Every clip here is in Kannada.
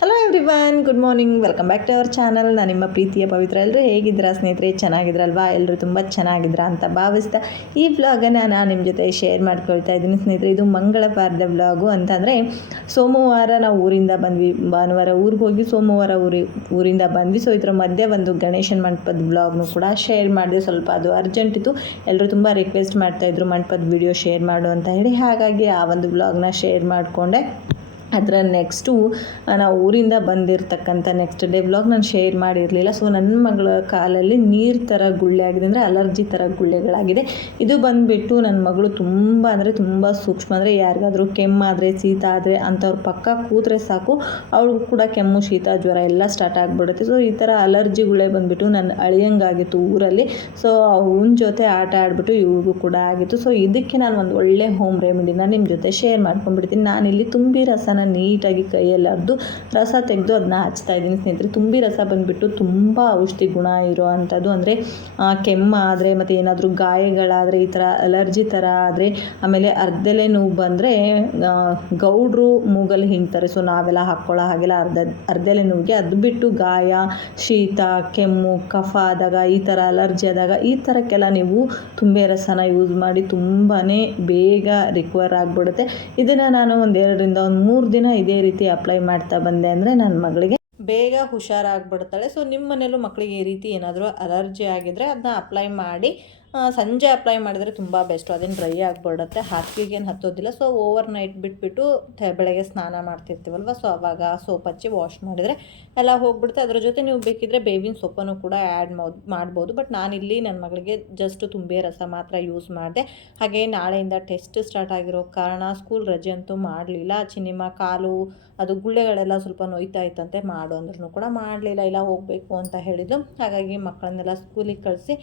Hello everyone good morning welcome back to our channel ನಾನು ನಿಮ್ಮ ಪ್ರೀತಿಯ ಪವಿತ್ರ ಎಲ್ಲರೂ ಹೇಗಿದ್ದೀರಾ ಸ್ನೇಹಿತರೆ? ಚೆನ್ನಾಗಿದ್ರಲ್ವಾ? ಎಲ್ಲರೂ ತುಂಬ ಚೆನ್ನಾಗಿದ್ದೀರಾ ಅಂತ ಭಾವಿಸ್ತಾ ಈ ವ್ಲಾಗನ್ನು ನಾನು ನಿಮ್ಮ ಜೊತೆ ಶೇರ್ ಮಾಡ್ಕೊಳ್ತಾ ಇದ್ದೀನಿ. ಸ್ನೇಹಿತರೆ, ಇದು ಮಂಗಳವಾರದ ವ್ಲಾಗು ಅಂತಂದರೆ ಸೋಮವಾರ ನಾವು ಊರಿಂದ ಬಂದ್ವಿ. ಭಾನುವಾರ ಊರಿಗೆ ಹೋಗಿ ಸೋಮವಾರ ಊರಿ, ಊರಿಂದ ಬಂದ್ವಿ. ಸೊ ಇದರ ಮಧ್ಯೆ ಒಂದು ಗಣೇಶನ ಮಂಟಪದ ವ್ಲಾಗ್ನು ಕೂಡ ಶೇರ್ ಮಾಡಿದೆ ಸ್ವಲ್ಪ ಅದು ಅರ್ಜೆಂಟ್ ಇತ್ತು. ಎಲ್ಲರೂ ತುಂಬ ರಿಕ್ವೆಸ್ಟ್ ಮಾಡ್ತಾಯಿದ್ರು ಮಂಟಪದ ವಿಡಿಯೋ ಶೇರ್ ಮಾಡು ಅಂತ ಹೇಳಿ. ಹಾಗಾಗಿ ಆ ಒಂದು ವ್ಲಾಗ್ನ ಶೇರ್ ಮಾಡಿಕೊಂಡೆ. ಅದರ ನೆಕ್ಸ್ಟು ನಾವು ಊರಿಂದ ಬಂದಿರತಕ್ಕಂಥ ನೆಕ್ಸ್ಟ್ ಡೇ ಬ್ಲಾಗ್ ನಾನು ಶೇರ್ ಮಾಡಿರಲಿಲ್ಲ. ಸೊ ನನ್ನ ಮಗಳ ಕಾಲಲ್ಲಿ ನೀರು ಥರ ಗುಳ್ಳೆ ಆಗಿದೆ ಅಂದರೆ ಅಲರ್ಜಿ ಥರ ಗುಳ್ಳೆಗಳಾಗಿದೆ. ಇದು ಬಂದುಬಿಟ್ಟು ನನ್ನ ಮಗಳು ತುಂಬ ಅಂದರೆ ತುಂಬ ಸೂಕ್ಷ್ಮ ಅಂದರೆ ಯಾರಿಗಾದರೂ ಕೆಮ್ಮಾದರೆ ಶೀತ ಆದರೆ ಅಂಥವ್ರ ಪಕ್ಕ ಕೂತ್ರೆ ಸಾಕು. ಅವ್ಳಿಗೂ ಕೂಡ ಕೆಮ್ಮು, ಶೀತ, ಜ್ವರ ಎಲ್ಲ ಸ್ಟಾರ್ಟ್ ಆಗಿಬಿಡುತ್ತೆ. ಸೊ ಈ ಥರ ಅಲರ್ಜಿ ಗುಳ್ಳೆ ಬಂದುಬಿಟ್ಟು ನನ್ನ ಅಳಿಯಂಗಾಗಿತ್ತು ಊರಲ್ಲಿ. ಸೊ ಅವನ ಜೊತೆ ಆಟ ಆಡಿಬಿಟ್ಟು ಇವ್ರಿಗೂ ಕೂಡ ಆಗಿತ್ತು. ಸೊ ಇದಕ್ಕೆ ನಾನು ಒಂದು ಒಳ್ಳೆ ಹೋಮ್ ರೆಮಿಡಿನ ನಿಮ್ಮ ಜೊತೆ ಶೇರ್ ಮಾಡ್ಕೊಂಡ್ಬಿಡ್ತೀನಿ. ನಾನಿಲ್ಲಿ ತುಂಬಿ ರಸನ ನೀಟಾಗಿ ಕೈಯಲ್ಲಿ ಅರ್ದು ರಸ ತೆಗೆದು ಅದನ್ನ ಹಚ್ತಾ ಇದ್ದೀನಿ. ಸ್ನೇಹಿತರೆ, ತುಂಬಿ ರಸ ಬಂದುಬಿಟ್ಟು ತುಂಬ ಔಷಧಿ ಗುಣ ಇರೋ ಅಂಥದ್ದು ಅಂದರೆ ಕೆಮ್ಮಾದರೆ ಮತ್ತು ಏನಾದರೂ ಗಾಯಗಳಾದರೆ, ಈ ಥರ ಅಲರ್ಜಿ ಥರ ಆದರೆ, ಆಮೇಲೆ ಅರ್ಧಲೆ ನೋವು ಬಂದರೆ ಗೌಡ್ರು ಮೂಗಲ್ಲಿ ಹಿಂಗ್ತಾರೆ. ಸೊ, ನಾವೆಲ್ಲ ಹಾಕ್ಕೊಳ್ಳೋ ಹಾಗೆಲ್ಲ ಅರ್ಧ ಅರ್ಧಲೆ ನೋವಿಗೆ. ಅದು ಬಿಟ್ಟು ಗಾಯ, ಶೀತ, ಕೆಮ್ಮು, ಕಫ ಆದಾಗ, ಈ ಥರ ಅಲರ್ಜಿ ಆದಾಗ, ಈ ಥರಕ್ಕೆಲ್ಲ ನೀವು ತುಂಬೆ ರಸನ ಯೂಸ್ ಮಾಡಿ ತುಂಬಾ ಬೇಗ ರಿಕವರ್ ಆಗಿಬಿಡುತ್ತೆ. ಇದನ್ನು ನಾನು ಒಂದು ಎರಡರಿಂದ ಒಂದು ಮೂರು ದಿನ ಇದೇ ರೀತಿ ಅಪ್ಲೈ ಮಾಡ್ತಾ ಬಂದೆ ಅಂದರೆ ನನ್ನ ಮಗಳಿಗೆ ಬೇಗ ಹುಷಾರಾಗ್ಬಿಡ್ತಾಳೆ. ಸೊ ನಿಮ್ಮ ಮನೇಲೂ ಮಕ್ಕಳಿಗೆ ಈ ರೀತಿ ಏನಾದರೂ ಅಲರ್ಜಿ ಆಗಿದ್ರೆ ಅದನ್ನ ಅಪ್ಲೈ ಮಾಡಿ ಸಂಜೆ ಅಪ್ಲೈ ಮಾಡಿದರೆ ತುಂಬ ಬೆಸ್ಟು ಅದೇನು ಡ್ರೈ ಆಗಿಬಿಡುತ್ತೆ. ಹಾಸಿಗೆಗೇನು ಹತ್ತೋದಿಲ್ಲ. ಸೊ ಓವರ್ ನೈಟ್ ಬಿಟ್ಬಿಟ್ಟು ಬೆಳಗ್ಗೆ ಸ್ನಾನ ಮಾಡ್ತಿರ್ತೀವಲ್ವ? ಸೊ ಅವಾಗ ಸೋಪ್ ಹಚ್ಚಿ ವಾಶ್ ಮಾಡಿದರೆ ಎಲ್ಲ ಹೋಗ್ಬಿಡುತ್ತೆ. ಅದ್ರ ಜೊತೆ ನೀವು ಬೇಕಿದ್ರೆ ಬೇವಿನ ಸೊಪ್ಪನ್ನು ಕೂಡ ಆ್ಯಡ್ ಮಾಡ್ಬೋದು. ಬಟ್ ನಾನಿಲ್ಲಿ ನನ್ನ ಮಗಳಿಗೆ ಜಸ್ಟ್ ತುಂಬೆ ರಸ ಮಾತ್ರ ಯೂಸ್ ಮಾಡಿದೆ. ಹಾಗೆ ನಾಳೆಯಿಂದ ಟೆಸ್ಟ್ ಸ್ಟಾರ್ಟ್ ಆಗಿರೋ ಕಾರಣ ಸ್ಕೂಲ್ ರಜೆ ಅಂತೂ ಮಾಡಲಿಲ್ಲ. ಚಿನಿಮ, ಕಾಲು, ಅದು ಗುಳ್ಳೆಗಳೆಲ್ಲ ಸ್ವಲ್ಪ ನೋಯ್ತಾ ಇತ್ತಂತೆ. ಮಾಡು ಅಂದ್ರೂ ಕೂಡ ಮಾಡಲಿಲ್ಲ. ಇಲ್ಲ ಹೋಗಬೇಕು ಅಂತ ಹೇಳಿದ್ದು ಹಾಗಾಗಿ ಮಕ್ಕಳನ್ನೆಲ್ಲ ಸ್ಕೂಲಿಗೆ ಕಳಿಸಿ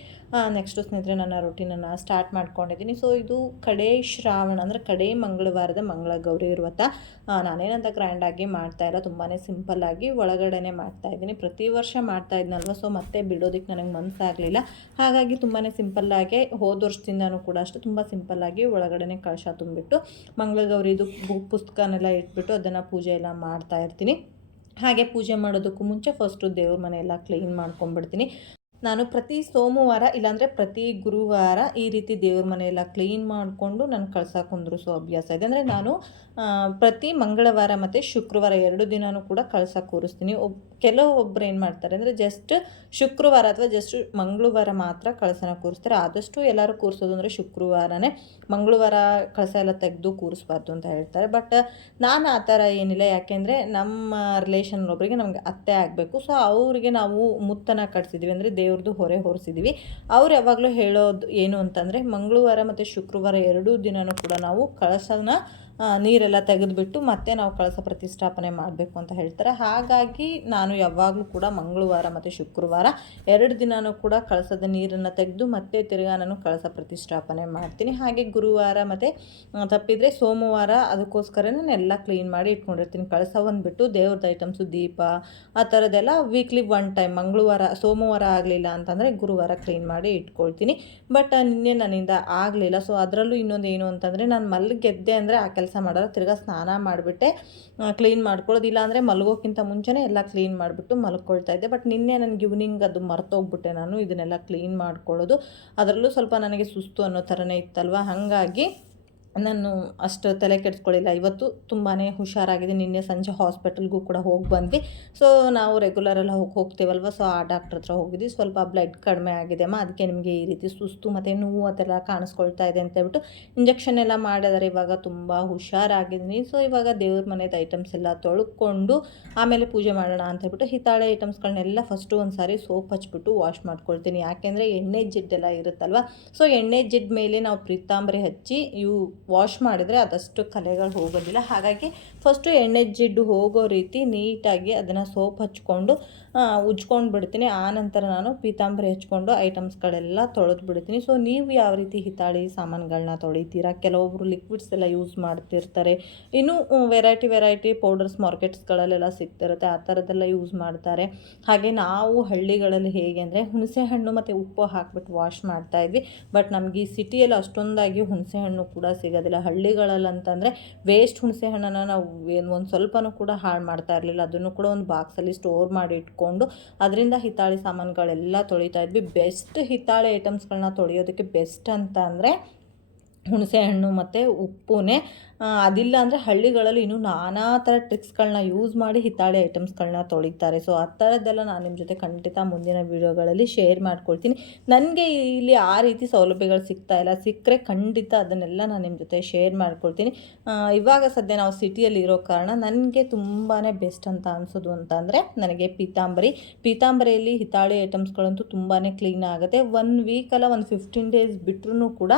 ನೆಕ್ಸ್ಟು ಸ್ನೇಹಿತರೆ ನನ್ನ ರೊಟೀನನ್ನು ಸ್ಟಾರ್ಟ್ ಮಾಡ್ಕೊಂಡಿದ್ದೀನಿ. ಸೊ ಇದು ಕಡೇ ಶ್ರಾವಣ ಅಂದರೆ ಕಡೆ ಮಂಗಳವಾರದ ಮಂಗಳ ಗೌರಿ ವ್ರತ ನಾನೇನಂತ ಗ್ರ್ಯಾಂಡಾಗಿ ಮಾಡ್ತಾ ಇಲ್ಲ. ತುಂಬಾ ಸಿಂಪಲ್ಲಾಗಿ ಒಳಗಡೆನೆ ಮಾಡ್ತಾ ಇದ್ದೀನಿ. ಪ್ರತಿ ವರ್ಷ ಮಾಡ್ತಾ ಇದ್ನಲ್ವ ಸೊ ಮತ್ತೆ ಬಿಡೋದಕ್ಕೆ ನನಗೆ ಮನಸ್ಸಾಗಲಿಲ್ಲ ಹಾಗಾಗಿ ತುಂಬಾ ಸಿಂಪಲ್ಲಾಗಿ ಹೋದ ವರ್ಷದಿಂದನೂ ಕೂಡ ಅಷ್ಟೇ ತುಂಬ ಸಿಂಪಲ್ಲಾಗಿ ಒಳಗಡೆ ಕಳಶ ತುಂಬಿಟ್ಟು ಮಂಗಳಗೌರಿದು ಬುಕ್ ಪುಸ್ತಕನೆಲ್ಲ ಇಟ್ಬಿಟ್ಟು ಅದನ್ನು ಪೂಜೆ ಎಲ್ಲ ಮಾಡ್ತಾ ಇರ್ತೀನಿ. ಹಾಗೆ ಪೂಜೆ ಮಾಡೋದಕ್ಕೂ ಮುಂಚೆ ಫಸ್ಟು ದೇವ್ರ ಮನೆಯೆಲ್ಲ ಕ್ಲೀನ್ ಮಾಡ್ಕೊಂಡ್ಬಿಡ್ತೀನಿ. ನಾನು ಪ್ರತಿ ಸೋಮವಾರ ಇಲ್ಲಾಂದರೆ ಪ್ರತಿ ಗುರುವಾರ ಈ ರೀತಿ ದೇವ್ರ ಮನೆಯೆಲ್ಲ ಕ್ಲೀನ್ ಮಾಡಿಕೊಂಡು ನಾನು ಕಳ್ಸಕ್ಕೆ ಕುಂದ್ರಿಸೋ ಅಭ್ಯಾಸ ಇದೆ. ಅಂದರೆ ನಾನು ಪ್ರತಿ ಮಂಗಳವಾರ ಮತ್ತು ಶುಕ್ರವಾರ ಎರಡು ದಿನವೂ ಕೂಡ ಕಳ್ಸ ಕೂರಿಸ್ತೀನಿ ಒಬ್ ಕೆಲವೊಬ್ಬರು ಏನು ಮಾಡ್ತಾರೆ ಅಂದರೆ ಜಸ್ಟ್ ಶುಕ್ರವಾರ ಅಥವಾ ಜಸ್ಟ್ ಮಂಗಳವಾರ ಮಾತ್ರ ಕಳಸನ ಕೂರಿಸ್ತಾರೆ. ಆದಷ್ಟು ಎಲ್ಲರೂ ಕೂರಿಸೋದು ಅಂದರೆ ಶುಕ್ರವಾರನೇ ಮಂಗಳವಾರ ಕಳಸ ಎಲ್ಲ ತೆಗೆದು ಕೂರಿಸ್ಬಾರ್ದು ಅಂತ ಹೇಳ್ತಾರೆ. ಬಟ್ ನಾನು ಆ ಥರ ಏನಿಲ್ಲ. ಯಾಕೆಂದರೆ ನಮ್ಮ ರಿಲೇಷನ್ ಒಬ್ಬರಿಗೆ ನಮಗೆ ಅತ್ತೆ ಆಗಬೇಕು. ಸೊ ಅವರಿಗೆ ನಾವು ಮುತ್ತನ ಕಟ್ಸಿದ್ವಿ. ಅಂದರೆ ದೇವ್ರದ್ದು ಹೊರೆ ಹೊರಿಸಿದ್ದೀವಿ ಅವ್ರು ಯಾವಾಗಲೂ ಹೇಳೋದು ಏನು ಅಂತಂದರೆ, ಮಂಗಳವಾರ ಮತ್ತು ಶುಕ್ರವಾರ ಎರಡೂ ದಿನವೂ ಕೂಡ ನಾವು ಕಳಸನ ನೀರೆಲ್ಲ ತೆಗೆದುಬಿಟ್ಟು ಮತ್ತೆ ನಾವು ಕಳಸ ಪ್ರತಿಷ್ಠಾಪನೆ ಮಾಡಬೇಕು ಅಂತ ಹೇಳ್ತಾರೆ. ಹಾಗಾಗಿ ನಾನು ಯಾವಾಗಲೂ ಕೂಡ ಮಂಗಳವಾರ ಮತ್ತು ಶುಕ್ರವಾರ ಎರಡು ದಿನವೂ ಕೂಡ ಕಳಸದ ನೀರನ್ನು ತೆಗೆದು ಮತ್ತೆ ತಿರ್ಗಾ ನಾನು ಕಳಸ ಪ್ರತಿಷ್ಠಾಪನೆ ಮಾಡ್ತೀನಿ. ಹಾಗೆ ಗುರುವಾರ ಮತ್ತು ತಪ್ಪಿದರೆ ಸೋಮವಾರ ಅದಕ್ಕೋಸ್ಕರ ನಾನು ಎಲ್ಲ ಕ್ಲೀನ್ ಮಾಡಿ ಇಟ್ಕೊಂಡಿರ್ತೀನಿ. ಕಳಸ ಬಂದುಬಿಟ್ಟು ದೇವ್ರದ್ದು ಐಟಮ್ಸು, ದೀಪ, ಆ ಥರದ್ದೆಲ್ಲ ವೀಕ್ಲಿ ಒನ್ ಟೈಮ್ ಮಂಗಳವಾರ, ಸೋಮವಾರ ಆಗಲಿಲ್ಲ ಅಂತಂದರೆ ಗುರುವಾರ ಕ್ಲೀನ್ ಮಾಡಿ ಇಟ್ಕೊಳ್ತೀನಿ. ಬಟ್ ನಿನ್ನೆ ನನ್ನಿಂದ ಆಗಲಿಲ್ಲ. ಸೊ ಅದರಲ್ಲೂ ಇನ್ನೊಂದು ಏನು ಅಂತಂದರೆ ನಾನು ಮಲ್ಲಿಗೆದ್ದೆ ಅಂದರೆ ಆ ಮಾಡೋದು, ತಿರ್ಗಾ ಸ್ನಾನ ಮಾಡಿಬಿಟ್ಟೆ ಕ್ಲೀನ್ ಮಾಡ್ಕೊಳ್ಳೋದು. ಇಲ್ಲಾಂದರೆ ಮಲಗೋಕ್ಕಿಂತ ಮುಂಚೆನೇ ಎಲ್ಲ ಕ್ಲೀನ್ ಮಾಡಿಬಿಟ್ಟು ಮಲ್ಕೊಳ್ತಾ ಇದ್ದೆ. ಬಟ್ ನಿನ್ನೆ ನನಗೆ ಈವ್ನಿಂಗ್ ಅದು ಮರ್ತೋಗ್ಬಿಟ್ಟೆ ನಾನು, ಇದನ್ನೆಲ್ಲ ಕ್ಲೀನ್ ಮಾಡ್ಕೊಳ್ಳೋದು. ಅದರಲ್ಲೂ ಸ್ವಲ್ಪ ನನಗೆ ಸುಸ್ತು ಅನ್ನೋ ಥರನೇ ಇತ್ತಲ್ವ? ಹಾಗಾಗಿ ನಾನು ಅಷ್ಟು ತಲೆ ಕೆಡಿಸ್ಕೊಳ್ಳಿಲ್ಲ. ಇವತ್ತು ತುಂಬಾ ಹುಷಾರಾಗಿದೆ ನಿನ್ನೆ ಸಂಜೆ ಹಾಸ್ಪಿಟಲ್ಗೂ ಕೂಡ ಹೋಗಿ ಬಂದ್ವಿ. ಸೊ ನಾವು ರೆಗ್ಯುಲರೆಲ್ಲ ಹೋಗಿ ಹೋಗ್ತೇವಲ್ವ? ಸೊ ಆ ಡಾಕ್ಟ್ರ್ ಹತ್ರ ಹೋಗಿದ್ವಿ. ಸ್ವಲ್ಪ ಬ್ಲಡ್ ಕಡಿಮೆ ಆಗಿದೆ ಅಮ್ಮ ಅದಕ್ಕೆ ನಿಮಗೆ ಈ ರೀತಿ ಸುಸ್ತು ಮತ್ತು ನೋವು ಅದೆಲ್ಲ ಕಾಣಿಸ್ಕೊಳ್ತಾ ಇದೆ ಅಂತ ಹೇಳ್ಬಿಟ್ಟು ಇಂಜೆಕ್ಷನ್ ಎಲ್ಲ ಮಾಡಿದ್ದಾರೆ ಇವಾಗ ತುಂಬ ಹುಷಾರಾಗಿದ್ದೀನಿ. ಸೊ ಇವಾಗ ದೇವ್ರ ಮನೆದು ಐಟಮ್ಸ್ ಎಲ್ಲ ತೊಳ್ಕೊಂಡು ಆಮೇಲೆ ಪೂಜೆ ಮಾಡೋಣ ಅಂತ ಹೇಳ್ಬಿಟ್ಟು ಹಿತಾಳೆ ಐಟಮ್ಸ್ಗಳನ್ನೆಲ್ಲ ಫಸ್ಟು ಒಂದು ಸಾರಿ ಸೋಪ್ ಹಚ್ಬಿಟ್ಟು ವಾಶ್ ಮಾಡ್ಕೊಳ್ತೀನಿ. ಯಾಕೆಂದರೆ ಎಣ್ಣೆ ಜಿಡ್ಡೆಲ್ಲ ಇರುತ್ತಲ್ವ? ಸೊ ಎಣ್ಣೆ ಜಿಡ್ ಮೇಲೆ ನಾವು ಪ್ರೀತಾಂಬರಿ ಹಚ್ಚಿ ಇವು ವಾಶ್ ಮಾಡಿದರೆ ಅದಷ್ಟು ಕಲೆಗಳು ಹೋಗೋದಿಲ್ಲ. ಹಾಗಾಗಿ ಫಸ್ಟು ಎಣ್ಣೆ ಜಿಡ್ಡು ಹೋಗೋ ರೀತಿ ನೀಟಾಗಿ ಅದನ್ನು ಸೋಪ್ ಹಚ್ಕೊಂಡು ಉಜ್ಕೊಂಡು ಬಿಡ್ತೀನಿ. ಆನಂತರ ನಾನು ಪೀತಾಂಬರಿ ಹಚ್ಕೊಂಡು ಐಟಮ್ಸ್ಗಳೆಲ್ಲ ತೊಳೆದು ಬಿಡ್ತೀನಿ. ಸೊ ನೀವು ಯಾವ ರೀತಿ ಹಿತಾಳಿ ಸಾಮಾನುಗಳನ್ನ ತೊಳಿತೀರಾ? ಕೆಲವೊಬ್ಬರು ಲಿಕ್ವಿಡ್ಸ್ ಎಲ್ಲ ಯೂಸ್ ಮಾಡ್ತಿರ್ತಾರೆ. ಇನ್ನೂ ವೆರೈಟಿ ವೆರೈಟಿ ಪೌಡರ್ಸ್ ಮಾರ್ಕೆಟ್ಸ್ಗಳಲ್ಲೆಲ್ಲ ಸಿಗ್ತಿರುತ್ತೆ. ಆ ಥರದ್ದೆಲ್ಲ ಯೂಸ್ ಮಾಡ್ತಾರೆ. ಹಾಗೆ ನಾವು ಹಳ್ಳಿಗಳಲ್ಲಿ ಹೇಗೆ ಅಂದರೆ ಹುಣಸೆ ಹಣ್ಣು ಮತ್ತು ಉಪ್ಪು ಹಾಕ್ಬಿಟ್ಟು ವಾಶ್ ಮಾಡ್ತಾ ಇದ್ವಿ. ಬಟ್ ನಮಗೆ ಈ ಸಿಟಿಯಲ್ಲಿ ಅಷ್ಟೊಂದಾಗಿ ಹುಣಸೆ ಹಣ್ಣು ಕೂಡ ಸಿಗ ಸಿಗೋದಿಲ್ಲ ಹಳ್ಳಿಗಳಲ್ಲಿ ಅಂತಂದರೆ ವೇಸ್ಟ್ ಹುಣಸೆ ಹಣ್ಣನ್ನು ನಾವು ಏನು ಒಂದು ಸ್ವಲ್ಪನೂ ಕೂಡ ಹಾಳು ಮಾಡ್ತಾ ಇರಲಿಲ್ಲ. ಅದನ್ನು ಕೂಡ ಒಂದು ಬಾಕ್ಸಲ್ಲಿ ಸ್ಟೋರ್ ಮಾಡಿ ಇಟ್ಕೊಂಡು ಅದರಿಂದ ಹಿತ್ತಾಳೆ ಸಾಮಾನುಗಳೆಲ್ಲ ತೊಳಿತಾ ಇದ್ವಿ. ಬೆಸ್ಟ್ ಹಿತ್ತಾಳೆ ಐಟಮ್ಸ್ಗಳನ್ನ ತೊಳೆಯೋದಕ್ಕೆ ಬೆಸ್ಟ್ ಅಂತ ಅಂದರೆ ಹುಣಸೆ ಹಣ್ಣು ಮತ್ತು ಉಪ್ಪುನೇ. ಅದಿಲ್ಲ ಅಂದರೆ ಹಳ್ಳಿಗಳಲ್ಲಿ ಇನ್ನೂ ನಾನಾ ಥರ ಟ್ರಿಕ್ಸ್ಗಳನ್ನ ಯೂಸ್ ಮಾಡಿ ಹಿತ್ತಾಳೆ ಐಟಮ್ಸ್ಗಳನ್ನ ತೊಳಿತಾರೆ. ಸೊ ಆ ಥರದ್ದೆಲ್ಲ ನಾನು ನಿಮ್ಮ ಜೊತೆ ಖಂಡಿತ ಮುಂದಿನ ವೀಡಿಯೋಗಳಲ್ಲಿ ಶೇರ್ ಮಾಡ್ಕೊಳ್ತೀನಿ. ನನಗೆ ಇಲ್ಲಿ ಆ ರೀತಿ ಸೌಲಭ್ಯಗಳು ಸಿಗ್ತಾ ಇಲ್ಲ. ಸಿಕ್ಕರೆ ಖಂಡಿತ ಅದನ್ನೆಲ್ಲ ನಾನು ನಿಮ್ಮ ಜೊತೆ ಶೇರ್ ಮಾಡ್ಕೊಳ್ತೀನಿ. ಇವಾಗ ಸದ್ಯ ನಾವು ಸಿಟಿಯಲ್ಲಿ ಇರೋ ಕಾರಣ ನನಗೆ ತುಂಬಾ ಬೆಸ್ಟ್ ಅಂತ ಅನಿಸೋದು ಅಂತ ಅಂದರೆ ನನಗೆ ಪೀತಾಂಬರಿ. ಪೀತಾಂಬರಿಯಲ್ಲಿ ಹಿತ್ತಾಳೆ ಐಟಮ್ಸ್ಗಳಂತೂ ತುಂಬಾ ಕ್ಲೀನ್ ಆಗುತ್ತೆ. ಒನ್ ವೀಕಲ್ಲ ಒಂದು ಫಿಫ್ಟೀನ್ ಡೇಸ್ ಬಿಟ್ರೂ ಕೂಡ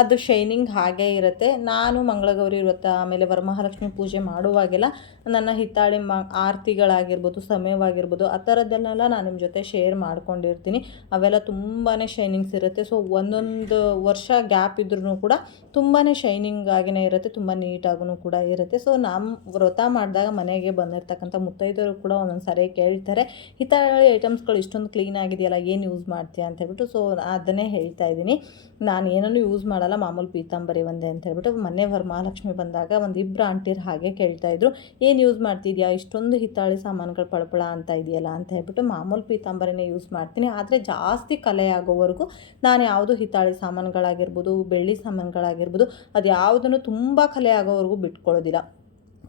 ಅದು ಶೈನಿಂಗ್ ಹಾಗೇ ಇರುತ್ತೆ. ನಾನು ಮಂಗಳಗೌರಿ ವ್ರತ ಆಮೇಲೆ ವರಮಹಾಲಕ್ಷ್ಮಿ ಪೂಜೆ ಮಾಡುವಾಗೆಲ್ಲ ನನ್ನ ಹಿತ್ತಾಳೆ ಮ ಆರತಿಗಳಾಗಿರ್ಬೋದು, ಸಮಯವಾಗಿರ್ಬೋದು, ಆ ಥರದ್ದನ್ನೆಲ್ಲ ನಾನು ನಿಮ್ಮ ಜೊತೆ ಶೇರ್ ಮಾಡ್ಕೊಂಡಿರ್ತೀನಿ. ಅವೆಲ್ಲ ತುಂಬಾ ಶೈನಿಂಗ್ಸ್ ಇರುತ್ತೆ. ಸೊ ಒಂದೊಂದು ವರ್ಷ ಗ್ಯಾಪ್ ಇದ್ರೂ ಕೂಡ ತುಂಬಾ ಶೈನಿಂಗ್ ಆಗಿನೇ ಇರುತ್ತೆ, ತುಂಬ ನೀಟಾಗೂ ಕೂಡ ಇರುತ್ತೆ. ಸೊ ನಮ್ಮ ವ್ರತ ಮಾಡಿದಾಗ ಮನೆಗೆ ಬಂದಿರ್ತಕ್ಕಂಥ ಮುತ್ತೈದರು ಕೂಡ ಒಂದೊಂದು ಸಾರಿ ಕೇಳ್ತಾರೆ, ಹಿತ್ತಾಳೆ ಐಟಮ್ಸ್ಗಳು ಇಷ್ಟೊಂದು ಕ್ಲೀನ್ ಆಗಿದೆಯಲ್ಲ, ಏನು ಯೂಸ್ ಮಾಡ್ತೀಯ? ಅಂತ ಹೇಳ್ಬಿಟ್ಟು. ಸೊ ಅದನ್ನೇ ಹೇಳ್ತಾ ಇದ್ದೀನಿ. ನಾನು ಏನನ್ನು ಯೂಸ್ ಮಾಡಲ್ಲ, ಮಾಮೂಲಿ ಪೀತಾಂಬರಿ ಒಂದೇ ಅಂತ ಹೇಳ್ಬಿಟ್ಟು ಮೊನ್ನೆ ವರಮಹಾಲಕ್ಷ್ಮಿ ಬಂದಾಗ ಒಂದು ಇಬ್ಬರು ಆಂಟಿರು ಹಾಗೆ ಕೇಳ್ತಾ ಇದ್ರು, ಏನು ಯೂಸ್ ಮಾಡ್ತಿದ್ಯಾ? ಇಷ್ಟೊಂದು ಹಿತ್ತಾಳೆ ಸಾಮಾನುಗಳು ಪಳಪಳ ಅಂತ ಇದೆಯಲ್ಲ? ಅಂತ ಹೇಳ್ಬಿಟ್ಟು ಮಾಮೂಲು ಪೀತಾಂಬರಿನೇ ಯೂಸ್ ಮಾಡ್ತೀನಿ. ಆದರೆ ಜಾಸ್ತಿ ಕಲೆಯಾಗೋವರೆಗೂ ನಾನು ಯಾವುದು ಹಿತ್ತಾಳೆ ಸಾಮಾನುಗಳಾಗಿರ್ಬೋದು, ಬೆಳ್ಳಿ ಸಾಮಾನುಗಳಾಗಿರ್ಬೋದು ಅದು ಯಾವುದನ್ನು ತುಂಬ ಕಲೆ ಆಗೋವರೆಗೂ ಬಿಟ್ಕೊಳ್ಳೋದಿಲ್ಲ.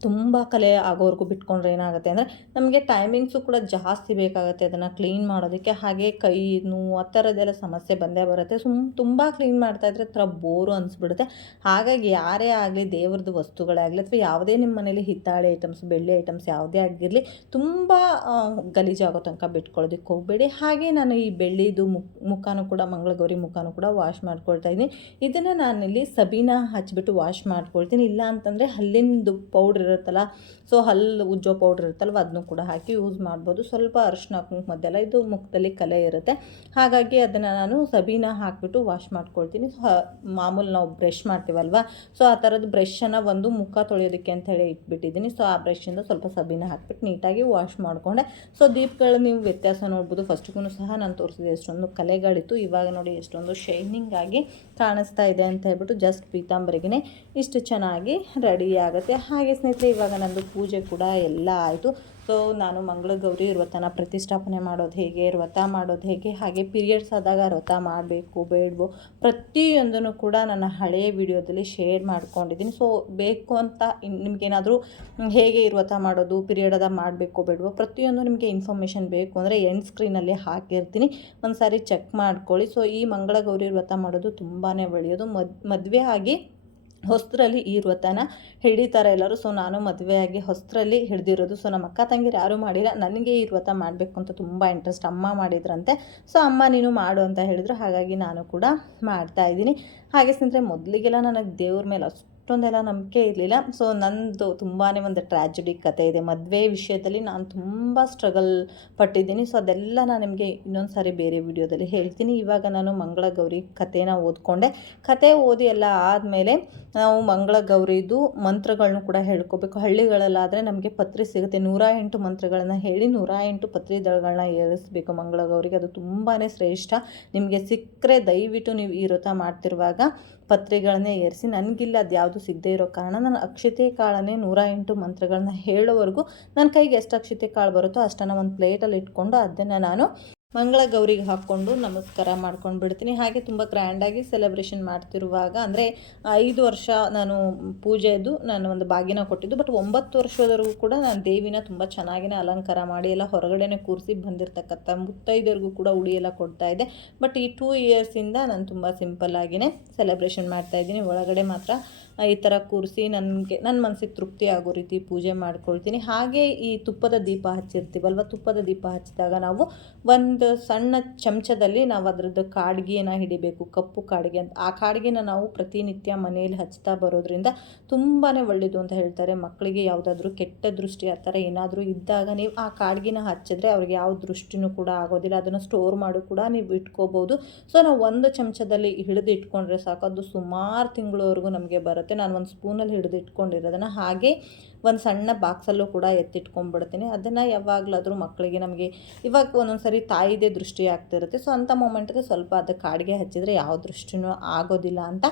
ತುಂಬ ಕಲೆ ಆಗೋವರೆಗೂ ಬಿಟ್ಕೊಂಡ್ರೆ ಏನಾಗುತ್ತೆ ಅಂದರೆ ನಮಗೆ ಟೈಮಿಂಗ್ಸು ಕೂಡ ಜಾಸ್ತಿ ಬೇಕಾಗುತ್ತೆ ಅದನ್ನು ಕ್ಲೀನ್ ಮಾಡೋದಕ್ಕೆ. ಹಾಗೆ ಕೈ, ನೋವು ಆ ಥರದ್ದೆಲ್ಲ ಸಮಸ್ಯೆ ಬಂದೇ ಬರುತ್ತೆ. ಸುಮ್ ತುಂಬ ಕ್ಲೀನ್ ಮಾಡ್ತಾಯಿದ್ರೆ ಥರ ಬೋರು ಅನಿಸ್ಬಿಡುತ್ತೆ. ಹಾಗಾಗಿ ಯಾರೇ ಆಗಲಿ ದೇವ್ರದ್ದು ವಸ್ತುಗಳೇ ಆಗಲಿ ಅಥವಾ ಯಾವುದೇ ನಿಮ್ಮ ಮನೇಲಿ ಹಿತ್ತಾಳೆ ಐಟಮ್ಸ್ ಬೆಳ್ಳಿ ಐಟಮ್ಸ್ ಯಾವುದೇ ಆಗಿರಲಿ ತುಂಬ ಗಲೀಜಾಗೋ ತನಕ ಬಿಟ್ಕೊಳ್ಳೋದಕ್ಕೆ ಹೋಗಬೇಡಿ. ಹಾಗೆ ನಾನು ಈ ಬೆಳ್ಳಿದು ಮುಖ ಮುಖನೂ ಕೂಡ ಮಂಗಳಗೌರಿ ಮುಖಾನು ಕೂಡ ವಾಶ್ ಮಾಡ್ಕೊಳ್ತಾ ಇದ್ದೀನಿ. ಇದನ್ನು ನಾನಿಲ್ಲಿ ಸಬೀನ ಹಚ್ಚಿಬಿಟ್ಟು ವಾಶ್ ಮಾಡ್ಕೊಳ್ತೀನಿ. ಇಲ್ಲ ಅಂತಂದರೆ ಹಲ್ಲಿಂದು ಪೌಡ್ರ್ ಇರುತ್ತಲ್ಲ. ಸೊ ಹಲ್ಲು ಉಜ್ಜೋ ಪೌಡ್ರ್ ಇರುತ್ತಲ್ವ, ಅದನ್ನು ಕೂಡ ಹಾಕಿ ಯೂಸ್ ಮಾಡ್ಬೋದು. ಸ್ವಲ್ಪ ಅರಿಶಿನ ಕುಂಕುಮದ್ದೆಲ್ಲ ಇದು ಮುಖದಲ್ಲಿ ಕಲೆ ಇರುತ್ತೆ. ಹಾಗಾಗಿ ಅದನ್ನು ನಾನು ಸಬೀನ ಹಾಕಿಬಿಟ್ಟು ವಾಶ್ ಮಾಡ್ಕೊಳ್ತೀನಿ. ಸೊ ಮಾಮೂಲಿ ನಾವು ಬ್ರಷ್ ಮಾಡ್ತೀವಲ್ವ? ಸೊ ಆ ಥರದ್ದು ಬ್ರಷನ್ನು ಒಂದು ಮುಖ ತೊಳೆಯೋದಕ್ಕೆ ಅಂತ ಹೇಳಿ ಇಟ್ಬಿಟ್ಟಿದ್ದೀನಿ. ಸೊ ಆ ಬ್ರಷಿಂದ ಸ್ವಲ್ಪ ಸಬೀನ ಹಾಕ್ಬಿಟ್ಟು ನೀಟಾಗಿ ವಾಶ್ ಮಾಡಿಕೊಂಡೆ. ಸೊ ದೀಪಗಳು ನೀವು ವ್ಯತ್ಯಾಸ ನೋಡ್ಬೋದು. ಫಸ್ಟ್ಗೂ ಸಹ ನಾನು ತೋರಿಸಿದೆ ಎಷ್ಟೊಂದು ಕಲೆಗಳಿತ್ತು. ಇವಾಗ ನೋಡಿ ಎಷ್ಟೊಂದು ಶೈನಿಂಗ್ ಆಗಿ ಕಾಣಿಸ್ತಾ ಇದೆ ಅಂತ ಹೇಳ್ಬಿಟ್ಟು ಜಸ್ಟ್ ಪೀತಾಂಬರಿಗೇ ಇಷ್ಟು ಚೆನ್ನಾಗಿ ರೆಡಿ ಆಗುತ್ತೆ. ಹಾಗೆ ಸ್ನೇಹಿತರೆ ಇವಾಗ ನಂದು ಪೂಜೆ ಕೂಡ ಎಲ್ಲ ಆಯಿತು. ಸೊ ನಾನು ಮಂಗಳ ಗೌರಿ ವ್ರತನ ಪ್ರತಿಷ್ಠಾಪನೆ ಮಾಡೋದು ಹೇಗೆ, ವ್ರತ ಮಾಡೋದು ಹೇಗೆ, ಹಾಗೆ ಪೀರಿಯಡ್ಸ್ ಆದಾಗ ವ್ರತ ಮಾಡಬೇಕು, ಬೇಡವೋ, ಪ್ರತಿಯೊಂದನ್ನು ಕೂಡ ನನ್ನ ಹಳೆಯ ವಿಡಿಯೋದಲ್ಲಿ ಶೇರ್ ಮಾಡ್ಕೊಂಡಿದ್ದೀನಿ. ಸೊ ಬೇಕು ಅಂತ ನಿಮಗೇನಾದರೂ ಹೇಗೆ ವ್ರತ ಮಾಡೋದು ಪೀರಿಯಡದ ಮಾಡಬೇಕು, ಬೇಡವೋ, ಪ್ರತಿಯೊಂದು ನಿಮಗೆ ಇನ್ಫಾರ್ಮೇಷನ್ ಬೇಕು ಅಂದರೆ ಎಂಡ್ ಸ್ಕ್ರೀನಲ್ಲಿ ಹಾಕಿರ್ತೀನಿ. ಒಂದು ಸಾರಿ ಚೆಕ್ ಮಾಡ್ಕೊಳ್ಳಿ. ಸೊ ಈ ಮಂಗಳ ಗೌರಿ ವ್ರತ ಮಾಡೋದು ತುಂಬಾ ಒಳ್ಳೆಯದು. ಮದ್, ಮದುವೆ ಆಗಿ ಹೊಸದ್ರಲ್ಲಿ ಈ ವ್ರತನ ಹಿಡಿತಾರೆ ಎಲ್ಲರೂ. ಸೊ ನಾನು ಮದುವೆಯಾಗಿ ಹೊಸ್ತ್ರಲ್ಲಿ ಹಿಡ್ದಿರೋದು. ಸೊ ನಮ್ಮ ಅಕ್ಕ ತಂಗಿರು ಯಾರೂ ಮಾಡಿಲ್ಲ. ನನಗೆ ಈ ವ್ರತ ಮಾಡಬೇಕು ಅಂತ ತುಂಬ ಇಂಟ್ರೆಸ್ಟ್ ಅಮ್ಮ ಮಾಡಿದ್ರಂತೆ. ಸೊ ಅಮ್ಮ ನೀನು ಮಾಡು ಅಂತ ಹೇಳಿದ್ರು. ಹಾಗಾಗಿ ನಾನು ಕೂಡ ಮಾಡ್ತಾ ಇದ್ದೀನಿ. ಹಾಗೆ ಸ್ನೇಹಿತರೆ, ಮೊದಲಿಗೆಲ್ಲ ನನಗೆ ದೇವ್ರ ಮೇಲೆ ಅಷ್ಟೊಂದೆಲ್ಲ ನಂಬಿಕೆ ಇರಲಿಲ್ಲ. ಸೊ ನಂದು ತುಂಬಾ ಒಂದು ಟ್ರ್ಯಾಜಿಡಿ ಕತೆ ಇದೆ. ಮದುವೆ ವಿಷಯದಲ್ಲಿ ನಾನು ತುಂಬ ಸ್ಟ್ರಗಲ್ ಪಟ್ಟಿದ್ದೀನಿ. ಸೊ ಅದೆಲ್ಲ ನಾನು ನಿಮಗೆ ಇನ್ನೊಂದು ಸಾರಿ ಬೇರೆ ವಿಡಿಯೋದಲ್ಲಿ ಹೇಳ್ತೀನಿ. ಇವಾಗ ನಾನು ಮಂಗಳ ಗೌರಿ ಕಥೆನ ಓದ್ಕೊಂಡೆ. ಕತೆ ಓದಿ ಎಲ್ಲ ಆದಮೇಲೆ ನಾವು ಮಂಗಳ ಗೌರಿದು ಮಂತ್ರಗಳನ್ನೂ ಕೂಡ ಹೇಳ್ಕೋಬೇಕು. ಹಳ್ಳಿಗಳಲ್ಲಾದರೆ ನಮಗೆ ಪತ್ರಿ ಸಿಗುತ್ತೆ. ನೂರ ಎಂಟು ಮಂತ್ರಗಳನ್ನು ಹೇಳಿ ನೂರ ಎಂಟು ಪತ್ರಿ ದಳಗಳನ್ನ ಏರಿಸಬೇಕು ಮಂಗಳ ಗೌರಿಗೆ. ಅದು ತುಂಬಾ ಶ್ರೇಷ್ಠ. ನಿಮಗೆ ಸಿಕ್ಕರೆ ದಯವಿಟ್ಟು ನೀವು ಈ ವ್ರತ ಮಾಡ್ತಿರುವಾಗ ಪತ್ರಿಗಳನ್ನೇ ಏರಿಸಿ, ನನಗಿಲ್ಲ ಅದು ಯಾವುದು ಸಿಗದೇ ಇರೋ ಕಾರಣ ನಾನು ಅಕ್ಷತೆ ಕಾಳನ್ನೇ ನೂರ ಎಂಟು ಮಂತ್ರಗಳನ್ನ ಹೇಳೋವರೆಗೂ ನನ್ನ ಕೈಗೆ ಎಷ್ಟು ಅಕ್ಷತೆ ಕಾಳು ಬರುತ್ತೋ ಅಷ್ಟನ್ನು ಒಂದು ಪ್ಲೇಟಲ್ಲಿ ಇಟ್ಕೊಂಡು ಅದನ್ನು ನಾನು ಮಂಗಳ ಗೌರಿಗೆ ಹಾಕ್ಕೊಂಡು ನಮಸ್ಕಾರ ಮಾಡ್ಕೊಂಡು ಬಿಡ್ತೀನಿ ಹಾಗೆ ತುಂಬ ಗ್ರ್ಯಾಂಡಾಗಿ ಸೆಲೆಬ್ರೇಷನ್ ಮಾಡ್ತಿರುವಾಗ, ಅಂದರೆ ಐದು ವರ್ಷ ನಾನು ಪೂಜೆದು, ನಾನು ಒಂದು ಬಾಗಿನ ಕೊಟ್ಟಿದ್ದು ಬಟ್ ಒಂಬತ್ತು ವರ್ಷದವರೆಗೂ ಕೂಡ ನಾನು ದೇವಿನ ತುಂಬ ಚೆನ್ನಾಗಿನೇ ಅಲಂಕಾರ ಮಾಡಿ, ಎಲ್ಲ ಹೊರಗಡೆನೆ ಕೂರಿಸಿ ಬಂದಿರತಕ್ಕಂಥ ಮುತ್ತೈದರಿಗೂ ಕೂಡ ಉಡಿ ಎಲ್ಲ ಕೊಡ್ತಾ ಇದ್ದೆ. ಬಟ್ ಈ ಟೂ ಇಯರ್ಸಿಂದ ನಾನು ತುಂಬ ಸಿಂಪಲ್ಲಾಗಿಯೇ ಸೆಲೆಬ್ರೇಷನ್ ಮಾಡ್ತಾ ಇದ್ದೀನಿ. ಒಳಗಡೆ ಮಾತ್ರ ಈ ಥರ ಕೂರಿಸಿ ನನಗೆ ನನ್ನ ಮನಸ್ಸಿಗೆ ತೃಪ್ತಿ ಆಗೋ ರೀತಿ ಪೂಜೆ ಮಾಡ್ಕೊಳ್ತೀನಿ. ಹಾಗೆ ಈ ತುಪ್ಪದ ದೀಪ ಹಚ್ಚಿರ್ತೀವಲ್ವ, ತುಪ್ಪದ ದೀಪ ಹಚ್ಚಿದಾಗ ನಾವು ಒಂದು ಸಣ್ಣ ಚಮಚದಲ್ಲಿ ನಾವು ಅದರದ್ದು ಕಾಡ್ಗಿಯನ್ನು ಹಿಡಿಬೇಕು, ಕಪ್ಪು ಕಾಡಿಗೆ ಅಂತ. ಆ ಕಾಡ್ಗಿನ ನಾವು ಪ್ರತಿನಿತ್ಯ ಮನೆಯಲ್ಲಿ ಹಚ್ತಾ ಬರೋದ್ರಿಂದ ತುಂಬಾ ಒಳ್ಳೆಯದು ಅಂತ ಹೇಳ್ತಾರೆ. ಮಕ್ಕಳಿಗೆ ಯಾವುದಾದ್ರೂ ಕೆಟ್ಟ ದೃಷ್ಟಿ, ಆ ಥರ ಏನಾದರೂ ಇದ್ದಾಗ ನೀವು ಆ ಕಾಡ್ಗಿನ ಹಚ್ಚಿದ್ರೆ ಅವ್ರಿಗೆ ಯಾವ ದೃಷ್ಟಿನೂ ಕೂಡ ಆಗೋದಿಲ್ಲ. ಅದನ್ನು ಸ್ಟೋರ್ ಮಾಡಿ ಕೂಡ ನೀವು ಇಟ್ಕೋಬೋದು. ಸೊ, ನಾವು ಒಂದು ಚಮಚದಲ್ಲಿ ಹಿಡಿದು ಇಟ್ಕೊಂಡ್ರೆ ಸಾಕು. ಅದು ಸುಮಾರು ತಿಂಗಳವರೆಗೂ ನಮಗೆ ಬರುತ್ತೆ. ನಾನು ಒಂದು ಸ್ಪೂನಲ್ಲಿ ಹಿಡಿದು ಇಟ್ಕೊಂಡಿರೋದನ್ನು ಹಾಗೆ ಒಂದು ಸಣ್ಣ ಬಾಕ್ಸಲ್ಲೂ ಕೂಡ ಎತ್ತಿಟ್ಕೊಂಡ್ಬಿಡ್ತೀನಿ. ಅದನ್ನು ಯಾವಾಗಲಾದರೂ ಮಕ್ಕಳಿಗೆ ನಮಗೆ ಇವಾಗ ಒಂದೊಂದು ಸರಿ ತಾಯಿದೇ ದೃಷ್ಟಿ ಆಗ್ತಿರುತ್ತೆ. ಸೊ ಅಂಥ ಮೂಮೆಂಟ್ಗೆ ಸ್ವಲ್ಪ ಅದಕ್ಕೆ ಕಾಡಿಗೆ ಹಚ್ಚಿದರೆ ಯಾವ ದೃಷ್ಟಿನೂ ಆಗೋದಿಲ್ಲ ಅಂತ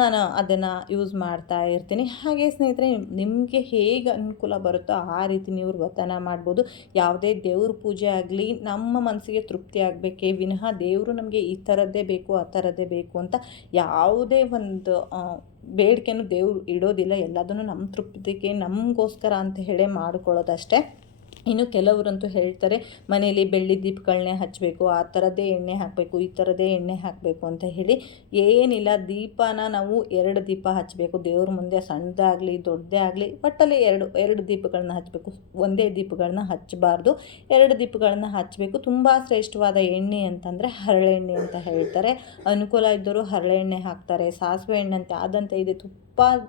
ನಾನು ಅದನ್ನು ಯೂಸ್ ಮಾಡ್ತಾ ಇರ್ತೀನಿ. ಹಾಗೆ ಸ್ನೇಹಿತರೆ, ನಿಮಗೆ ಹೇಗೆ ಅನುಕೂಲ ಬರುತ್ತೋ ಆ ರೀತಿ ನೀವು ವ್ರತನ ಮಾಡ್ಬೋದು. ಯಾವುದೇ ದೇವ್ರ ಪೂಜೆ ಆಗಲಿ, ನಮ್ಮ ಮನಸ್ಸಿಗೆ ತೃಪ್ತಿ ಆಗಬೇಕೇ ವಿನಃ ದೇವರು ನಮಗೆ ಈ ಥರದ್ದೇ ಬೇಕು, ಆ ಥರದ್ದೇ ಬೇಕು ಅಂತ ಯಾವುದೇ ಒಂದು ಬೇಡಿಕೆನೂ ದೇವ್ರು ಇಡೋದಿಲ್ಲ ಎಲ್ಲದನ್ನು ನಮ್ಮ ತೃಪ್ತಿಗೆ ನಮಗೋಸ್ಕರ ಅಂತ ಹೇಳಿ ಮಾಡ್ಕೊಳ್ಳೋದಷ್ಟೇ. ಇನ್ನು ಕೆಲವರಂತೂ ಹೇಳ್ತಾರೆ, ಮನೆಯಲ್ಲಿ ಬೆಳ್ಳಿ ದೀಪಗಳನ್ನೇ ಹಚ್ಚಬೇಕು ಆ ಥರದ್ದೇ ಎಣ್ಣೆ ಹಾಕಬೇಕು, ಈ ಥರದ್ದೇ ಎಣ್ಣೆ ಹಾಕಬೇಕು ಅಂತ ಹೇಳಿ ಏನಿಲ್ಲ, ದೀಪನ ನಾವು ಎರಡು ದೀಪ ಹಚ್ಚಬೇಕು ದೇವ್ರ ಮುಂದೆ ಸಣ್ಣದಾಗಲಿ, ದೊಡ್ಡದೇ ಆಗಲಿ, ಒಟ್ಟಲ್ಲಿ ಎರಡು ಎರಡು ದೀಪಗಳನ್ನ ಹಚ್ಚಬೇಕು ಒಂದೇ ದೀಪಗಳನ್ನ ಹಚ್ಚಬಾರ್ದು. ಎರಡು ದೀಪಗಳನ್ನ ಹಚ್ಚಬೇಕು ತುಂಬ ಶ್ರೇಷ್ಠವಾದ ಎಣ್ಣೆ ಅಂತಂದರೆ ಹರಳೆಣ್ಣೆ ಅಂತ ಹೇಳ್ತಾರೆ. ಅನುಕೂಲ ಇದ್ದರೂ ಹರಳೆಣ್ಣೆ ಹಾಕ್ತಾರೆ, ಸಾಸಿವೆ ಎಣ್ಣೆ ಅಂತ ಆದಂತೆ ಇದೆ. ತುಪ್ಪ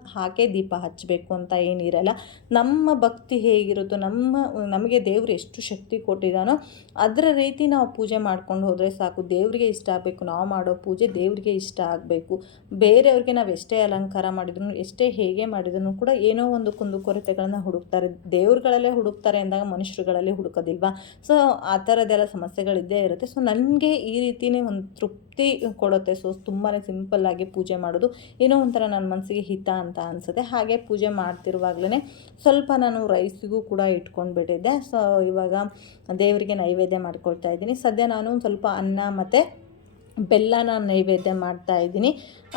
ಹಾಕೇ ದೀಪ ಹಚ್ಚಬೇಕು ಅಂತ ಏನಿರಲ್ಲ. ನಮ್ಮ ಭಕ್ತಿ ಹೇಗಿರುತ್ತೋ, ನಮ್ಮ, ನಮಗೆ ದೇವರು ಎಷ್ಟು ಶಕ್ತಿ ಕೊಟ್ಟಿದ್ದಾನೋ, ಅದರ ರೀತಿ ನಾವು ಪೂಜೆ ಮಾಡ್ಕೊಂಡು ಹೋದರೆ ಸಾಕು. ದೇವರಿಗೆ ಇಷ್ಟ ಆಗಬೇಕು. ನಾವು ಮಾಡೋ ಪೂಜೆ ದೇವರಿಗೆ ಇಷ್ಟ ಆಗಬೇಕು. ಬೇರೆಯವ್ರಿಗೆ ನಾವು ಎಷ್ಟೇ ಅಲಂಕಾರ ಮಾಡಿದ್ರು, ಎಷ್ಟೇ ಹೇಗೆ ಮಾಡಿದ್ರು ಕೂಡ ಏನೋ ಒಂದು ಕುಂದು ಕೊರತೆಗಳನ್ನು ಹುಡುಕ್ತಾರೆ. ದೇವ್ರುಗಳಲ್ಲೇ ಹುಡುಕ್ತಾರೆ ಅಂದಾಗ ಮನುಷ್ಯರುಗಳಲ್ಲಿ ಹುಡುಕೋದಿಲ್ವಾ? ಸೊ ಆ ಥರದ್ದೆಲ್ಲ ಸಮಸ್ಯೆಗಳಿದ್ದೇ ಇರುತ್ತೆ. ಸೊ ನನಗೆ ಈ ರೀತಿಯೇ ಒಂದು ತೃಪ್ತಿ ಕೊಡುತ್ತೆ. ಸೊ ತುಂಬಾ ಸಿಂಪಲ್ಲಾಗಿ ಪೂಜೆ ಮಾಡೋದು. ಏನೋ ಒಂಥರ ನನ್ನ ಮನಸ್ಸಿಗೆ ಹಿತ ಅಂತ ಅನಿಸುತ್ತೆ. ಹಾಗೆ ಪೂಜೆ ಮಾಡ್ತಿರುವಾಗಲೇ ಸ್ವಲ್ಪ ನಾನು ರೈಸಿಗೂ ಕೂಡ ಇಟ್ಕೊಂಡ್ಬಿಟ್ಟಿದ್ದೆ. ಸೊ ಇವಾಗ ದೇವರಿಗೆ ನೈವೇದ್ಯ ಮಾಡ್ಕೊಳ್ತಾ ಇದ್ದೀನಿ. ಸದ್ಯ ನಾನು ಸ್ವಲ್ಪ ಅನ್ನ ಮತ್ತು ಬೆಲ್ಲನ ನೈವೇದ್ಯ ಮಾಡ್ತಾ ಇದ್ದೀನಿ.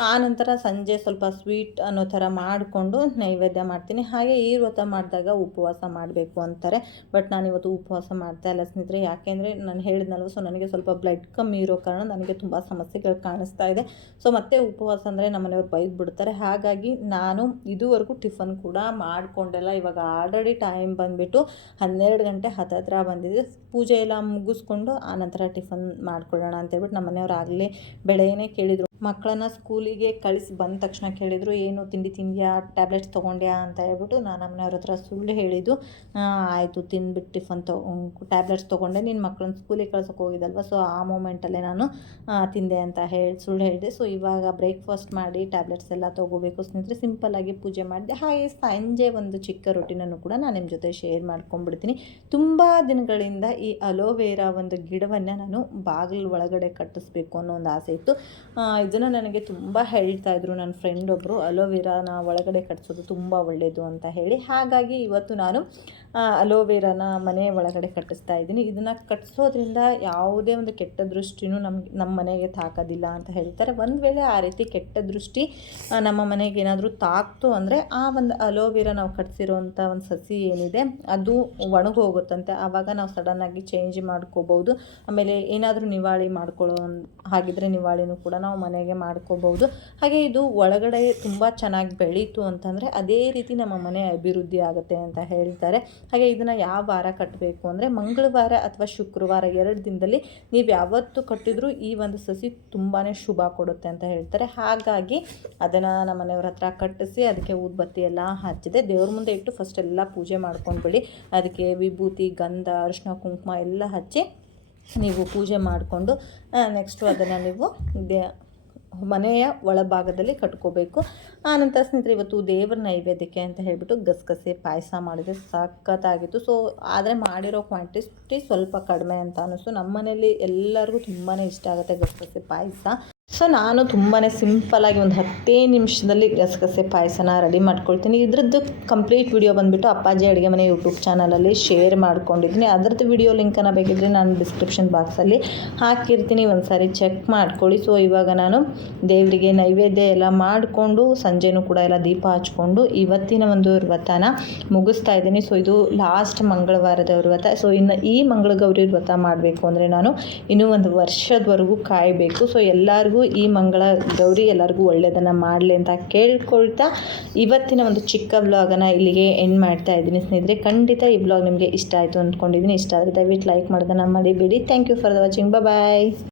ಆನಂತರ ಸಂಜೆ ಸ್ವಲ್ಪ ಸ್ವೀಟ್ ಅನ್ನೋ ಥರ ಮಾಡಿಕೊಂಡು ನೈವೇದ್ಯ ಮಾಡ್ತೀನಿ. ಹಾಗೆ ಈ ವ್ರತ ಮಾಡಿದಾಗ ಉಪವಾಸ ಮಾಡಬೇಕು ಅಂತಾರೆ. ಬಟ್ ನಾನು ಇವತ್ತು ಉಪವಾಸ ಮಾಡ್ತಾ ಇಲ್ಲ ಸ್ನೇಹಿತರೆ. ಯಾಕೆಂದರೆ ನಾನು ಹೇಳಿದ್ನಲ್ವ ಸೊ ನನಗೆ ಸ್ವಲ್ಪ ಬ್ಲಡ್ ಕಮ್ಮಿ ಇರೋ ಕಾರಣ ನನಗೆ ತುಂಬ ಸಮಸ್ಯೆಗಳು ಕಾಣಿಸ್ತಾ ಇದೆ. ಸೊ ಮತ್ತೆ ಉಪವಾಸ ಅಂದರೆ ನಮ್ಮ ಮನೆಯವ್ರು ಬೈದು ಬಿಡ್ತಾರೆ ಹಾಗಾಗಿ ನಾನು ಇದುವರೆಗೂ ಟಿಫನ್ ಕೂಡ ಮಾಡಿಕೊಂಡೆಲ್ಲ. ಇವಾಗ ಆಲ್ರೆಡಿ ಟೈಮ್ ಬಂದುಬಿಟ್ಟು ಹನ್ನೆರಡು ಗಂಟೆ ಹತ್ತತ್ರ ಬಂದಿದೆ. ಪೂಜೆ ಎಲ್ಲ ಮುಗಿಸ್ಕೊಂಡು ಆನಂತರ ಟಿಫನ್ ಮಾಡ್ಕೊಳ್ಳೋಣ ಅಂತೇಳ್ಬಿಟ್ಟು ನಮ್ಮ ಮನೆಯವ್ರು ಆಗಲೇ ಬೆಳೆಯೇ ಕೇಳಿದರು. ಮಕ್ಕಳನ್ನ ಸ್ಕೂಲಿಗೆ ಕಳಿಸಿ ಬಂದ ತಕ್ಷಣ ಕೇಳಿದರು, ಏನು ತಿಂಡಿ ತಿಂದ್ಯಾ? ಟ್ಯಾಬ್ಲೆಟ್ಸ್ ತೊಗೊಂಡ್ಯಾ? ಅಂತ ಹೇಳ್ಬಿಟ್ಟು ನಾನು ನಮ್ಮನೆಯವ್ರ ಹತ್ರ ಸುಳ್ಳು ಹೇಳಿದ್ದು. ಆಯಿತು ತಿಂದ್ಬಿಟ್ಟು ಟಿಫನ್ ತೊ ಟ್ಯಾಬ್ಲೆಟ್ಸ್ ತೊಗೊಂಡೆ. ನಿನ್ನ ಮಕ್ಕಳನ್ನ ಸ್ಕೂಲಿಗೆ ಕಳ್ಸೋಕೆ ಹೋಗಿದ್ದಲ್ವ? ಸೊ, ಆ ಮೂಮೆಂಟಲ್ಲೇ ನಾನು ತಿಂದೆ ಅಂತ ಹೇಳಿ ಸುಳ್ಳು ಹೇಳಿದೆ. ಸೊ, ಇವಾಗ ಬ್ರೇಕ್ಫಾಸ್ಟ್ ಮಾಡಿ ಟ್ಯಾಬ್ಲೆಟ್ಸ್ ಎಲ್ಲ ತೊಗೋಬೇಕು ಸ್ನೇಹಿತರೆ. ಸಿಂಪಲ್ಲಾಗಿ ಪೂಜೆ ಮಾಡಿದೆ. ಹಾಗೆ ಸಂಜೆ ಒಂದು ಚಿಕ್ಕ ರೊಟ್ಟಿನನ್ನು ಕೂಡ ನಾನು ನಿಮ್ಮ ಜೊತೆ ಶೇರ್ ಮಾಡ್ಕೊಂಡ್ಬಿಡ್ತೀನಿ. ತುಂಬ ದಿನಗಳಿಂದ ಈ ಅಲೋವೆರಾ ಒಂದು ಗಿಡವನ್ನು ನಾನು ಬಾಗಿಲು ಒಳಗಡೆ ಕಟ್ಟಿಸ್ಬೇಕು ಅನ್ನೋ ಒಂದು ಆಸೆ ಇತ್ತು. ಇದನ್ನು ನನಗೆ ತುಂಬ ಹೇಳ್ತಾ ಇದ್ರು ನನ್ನ ಫ್ರೆಂಡ್ ಒಬ್ಬರು ಅಲೋವೆರಾನ ಒಳಗಡೆ ಕಟ್ಸೋದು ತುಂಬ ಒಳ್ಳೆಯದು ಅಂತ ಹೇಳಿ. ಹಾಗಾಗಿ ಇವತ್ತು ನಾನು ಅಲೋವೆರಾನ ಮನೆ ಒಳಗಡೆ ಕಟ್ಟಿಸ್ತಾ ಇದ್ದೀನಿ. ಇದನ್ನು ಕಟ್ಟಿಸೋದ್ರಿಂದ ಯಾವುದೇ ಒಂದು ಕೆಟ್ಟ ದೃಷ್ಟಿನೂ ನಮ್ಗೆ ನಮ್ಮ ಮನೆಗೆ ತಾಕೋದಿಲ್ಲ ಅಂತ ಹೇಳ್ತಾರೆ. ಒಂದು ವೇಳೆ ಆ ರೀತಿ ಕೆಟ್ಟ ದೃಷ್ಟಿ ನಮ್ಮ ಮನೆಗೆ ಏನಾದರೂ ತಾಕ್ತು ಅಂದರೆ ಆ ಒಂದು ಅಲೋವೆರಾ ನಾವು ಕಟ್ಸಿರೋಂಥ ಒಂದು ಸಸಿ ಏನಿದೆ, ಅದು ಒಣಗೋಗುತ್ತಂತೆ. ಆವಾಗ ನಾವು ಸಡನ್ನಾಗಿ ಚೇಂಜ್ ಮಾಡ್ಕೋಬೋದು ಆಮೇಲೆ ಏನಾದರೂ ನಿವಾಳಿ ಮಾಡ್ಕೊಳ್ಳೋ ಹಾಗಿದ್ರೆ ನಿವಾಳಿನೂ ಕೂಡ ನಾವು ಮನೆಗೆ ಮಾಡ್ಕೋಬೋದು. ಹಾಗೆ ಇದು ಒಳಗಡೆ ತುಂಬ ಚೆನ್ನಾಗಿ ಬೆಳೀತು ಅಂತಂದರೆ ಅದೇ ರೀತಿ ನಮ್ಮ ಮನೆ ಅಭಿವೃದ್ಧಿ ಆಗುತ್ತೆ ಅಂತ ಹೇಳ್ತಾರೆ ಹಾಗೆ ಇದನ್ನು ಯಾವ ವಾರ ಕಟ್ಟಬೇಕು ಅಂದರೆ ಮಂಗಳವಾರ ಅಥವಾ ಶುಕ್ರವಾರ ಎರಡು ದಿನದಲ್ಲಿ ನೀವು ಯಾವತ್ತು ಕಟ್ಟಿದರೂ ಈ ಒಂದು ಸಸಿ ತುಂಬಾ ಶುಭ ಕೊಡುತ್ತೆ ಅಂತ ಹೇಳ್ತಾರೆ. ಹಾಗಾಗಿ ಅದನ್ನು ನಮ್ಮ ಮನೆಯವ್ರ ಹತ್ರ ಕಟ್ಟಿಸಿ ಅದಕ್ಕೆ ಊದ್ಬತ್ತಿ ಎಲ್ಲ ಹಚ್ಚಿದೆ. ದೇವ್ರ ಮುಂದೆ ಇಟ್ಟು ಫಸ್ಟ್ ಎಲ್ಲ ಪೂಜೆ ಮಾಡ್ಕೊಂಡ್ಬಿಡಿ ಅದಕ್ಕೆ ವಿಭೂತಿ, ಗಂಧ ಅರಿಶಿನ ಕುಂಕುಮ ಎಲ್ಲ ಹಚ್ಚಿ ನೀವು ಪೂಜೆ ಮಾಡಿಕೊಂಡು ನೆಕ್ಸ್ಟು ಅದನ್ನು ನೀವು ದೇ ಮನೆಯ ಒಳಭಾಗದಲ್ಲಿ ಕಟ್ಕೋಬೇಕು. ಆನಂತರ ಸ್ನೇಹಿತರೆ, ಇವತ್ತು ದೇವ್ರ ನೈವೇದ್ಯಕ್ಕೆ ಅಂತ ಹೇಳಿಬಿಟ್ಟು ಗಸಗಸೆ ಪಾಯಸ ಮಾಡಿದರೆ ಸಖತ್ತಾಗಿತ್ತು. ಸೊ ಆದರೆ ಮಾಡಿರೋ ಕ್ವಾಂಟಿಟಿ ಸ್ವಲ್ಪ ಕಡಿಮೆ ಅಂತ ಅನ್ನಿಸ್ತು ನಮ್ಮ ಮನೇಲಿ ಎಲ್ಲರಿಗೂ ತುಂಬಾ ಇಷ್ಟ ಆಗುತ್ತೆ ಗಸಗಸೆ ಪಾಯಸ. ಸೊ ನಾನು ತುಂಬಾ ಸಿಂಪಲಾಗಿ ಒಂದು ಹತ್ತೇ ನಿಮಿಷದಲ್ಲಿ ಗಸಗಸೆ ಪಾಯಸನ ರೆಡಿ ಮಾಡ್ಕೊಳ್ತೀನಿ. ಇದ್ರದ್ದು ಕಂಪ್ಲೀಟ್ ವಿಡಿಯೋ ಬಂದುಬಿಟ್ಟು ಅಪ್ಪಾಜಿ ಅಡುಗೆ ಮನೆ ಯೂಟ್ಯೂಬ್ ಚಾನಲಲ್ಲಿ ಶೇರ್ ಮಾಡ್ಕೊಂಡಿದ್ದೀನಿ. ಅದರದ್ದು ವಿಡಿಯೋ ಲಿಂಕನ್ನು ಬೇಕಿದ್ರೆ ನಾನು ಡಿಸ್ಕ್ರಿಪ್ಷನ್ ಬಾಕ್ಸಲ್ಲಿ ಹಾಕಿರ್ತೀನಿ. ಒಂದು ಸಾರಿ ಚೆಕ್ ಮಾಡ್ಕೊಳ್ಳಿ. ಸೊ, ಇವಾಗ ನಾನು ದೇವರಿಗೆ ನೈವೇದ್ಯ ಎಲ್ಲ ಮಾಡಿಕೊಂಡು, ಸಂಜೆನೂ ಕೂಡ ಎಲ್ಲ ದೀಪ ಹಚ್ಕೊಂಡು ಇವತ್ತಿನ ಒಂದು ವ್ರತನ ಮುಗಿಸ್ತಾ ಇದ್ದೀನಿ. ಸೊ, ಇದು ಲಾಸ್ಟ್ ಮಂಗಳವಾರದ ವ್ರತ. ಸೊ, ಇನ್ನು ಈ ಮಂಗಳಗೌರಿ ವ್ರತ ಮಾಡಬೇಕು ಅಂದರೆ ನಾನು ಇನ್ನೂ ಒಂದು ವರ್ಷದವರೆಗೂ ಕಾಯಬೇಕು. ಸೊ, ಎಲ್ಲರಿಗೂ ಈ ಮಂಗಳ ಗೌರಿ ಎಲ್ಲರಿಗೂ ಒಳ್ಳೆಯದನ್ನು ಮಾಡಲಿ ಅಂತ ಕೇಳ್ಕೊಳ್ತಾ ಇವತ್ತಿನ ಒಂದು ಚಿಕ್ಕ ವ್ಲಾಗನ್ನು ಇಲ್ಲಿಗೆ ಎಂಡ್ ಮಾಡ್ತಾ ಇದ್ದೀನಿ. ಸ್ನೇಹಿತರೆ, ಖಂಡಿತ ಈ ವ್ಲಾಗ್ ನಿಮಗೆ ಇಷ್ಟ ಆಯಿತು ಅಂದ್ಕೊಂಡಿದ್ದೀನಿ. ಇಷ್ಟ ಆದರೆ ದಯವಿಟ್ಟು ಲೈಕ್ ಮಾಡೋದನ್ನು ಮಾಡಿಬಿಡಿ thank you for the watching bye